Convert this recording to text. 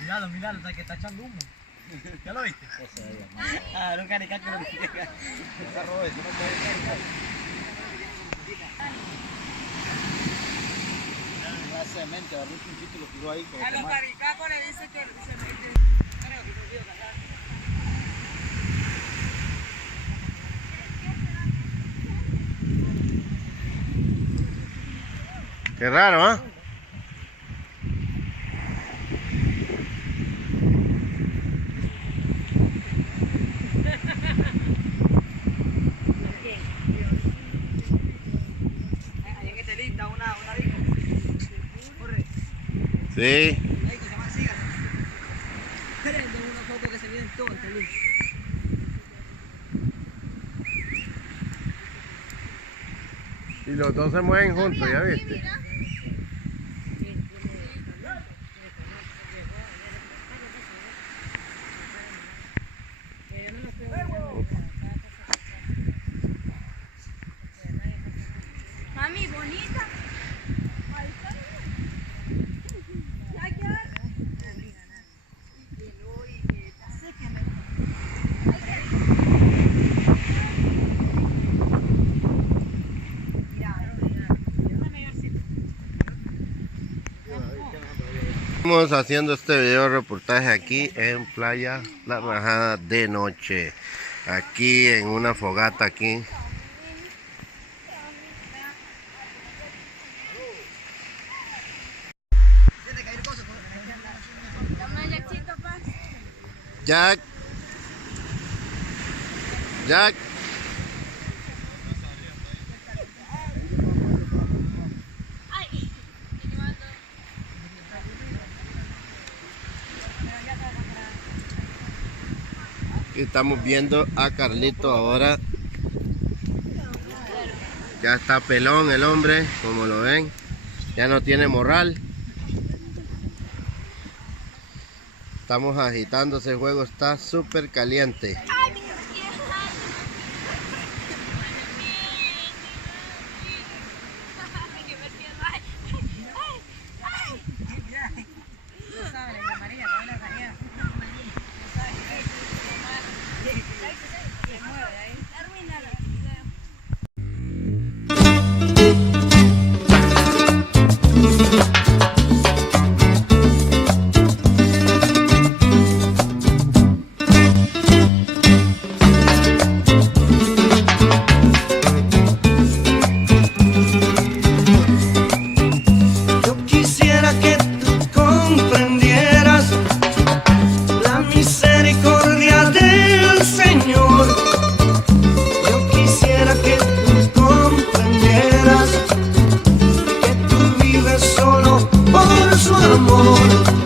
Míralo, míralo, que está echando humo. ¿Ya lo viste? Ah, no caricato que no llega. Esa roba, eso no puede caricato. La cemento, agarró un pinchito y lo tiró ahí. A los caricacos le dice que se mete. Creo que se olvidó cargar. Qué raro, ¿ah? Sí. Ahí que se llama Cigarro. Tengo una foto que se viene todo el telín. Y los dos se mueven juntos, ¿ya viste? Mami, bonita. Estamos haciendo este video reportaje aquí en Playa La Rajada de noche, aquí en una fogata aquí. Jack, Jack. Estamos viendo a Carlito ahora. Ya está pelón el hombre, como lo ven. Ya no tiene morral. Estamos agitando, ese juego está súper caliente. Amor.